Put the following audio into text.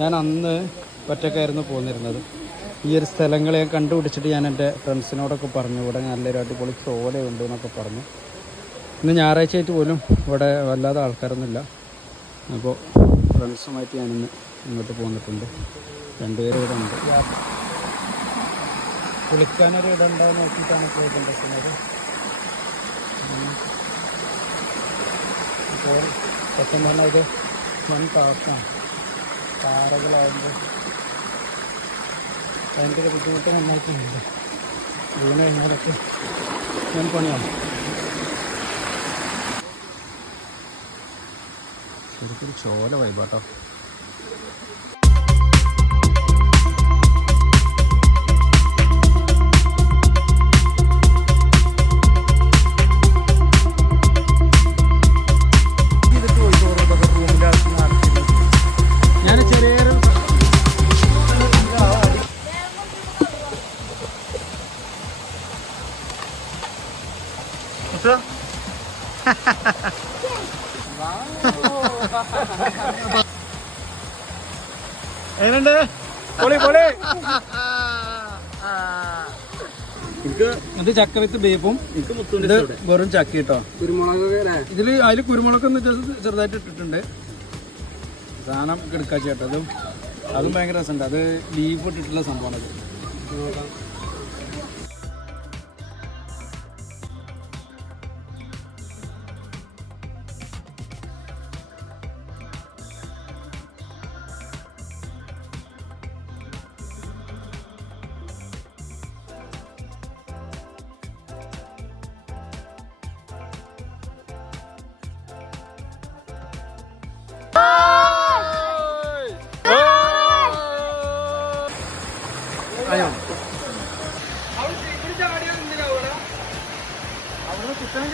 ഞാൻ അന്ന് ഒറ്റക്കായിരുന്നു പോന്നിരുന്നത്. ഈ ഒരു സ്ഥലങ്ങളെ കണ്ടുപിടിച്ചിട്ട് ഞാൻ എൻ്റെ ഫ്രണ്ട്സിനോടൊക്കെ പറഞ്ഞു ഇവിടെ നല്ലൊരു അടിപൊളി ചോലയുണ്ട് എന്നൊക്കെ പറഞ്ഞു. ഇന്ന് ഞായറാഴ്ച ആയിട്ട് പോലും ഇവിടെ വല്ലാതെ ആൾക്കാരൊന്നുമില്ല. അപ്പോൾ ഫ്രണ്ട്സുമായിട്ട് ഞാനിന്ന് ഇങ്ങോട്ട് പോന്നിട്ടുണ്ട്. രണ്ടുപേരും ഇവിടെ ഉണ്ട്. കുളിക്കാനൊരു ഇടണ്ടോ നോക്കിയിട്ടാണ് പോയിട്ടുണ്ടാക്കുന്നത്. അപ്പോൾ പെട്ടെന്ന് തന്നെ ഇത് വൻ കാശാണ്. പാറകളാകുമ്പോൾ ഭയങ്കര ബുദ്ധിമുട്ട് നന്നായിട്ടുണ്ട്. വീണ് കഴിഞ്ഞാലൊക്കെ ഞാൻ പണിയാണ്. ശരിക്കൊരു ചോല വൈബാട്ടോ. എങ്ങനെയുണ്ട്? പൊളി പൊളി. ഇത് ചക്ക വിത്ത് ബീഫും ഇത് വെറും ചക്ക കേട്ടോ. ഇതിൽ അതിൽ കുരുമുളകൊന്ന് ചെറുതായിട്ട് ഇട്ടിട്ടുണ്ട്. സാധനം കിടക്കാ ചേട്ടോ. അതും ഭയങ്കര രസമുണ്ട്. അത് ബീഫ് ഇട്ടിട്ടുള്ള സംഭവമാണ്. അവിടെ കുട്ടനും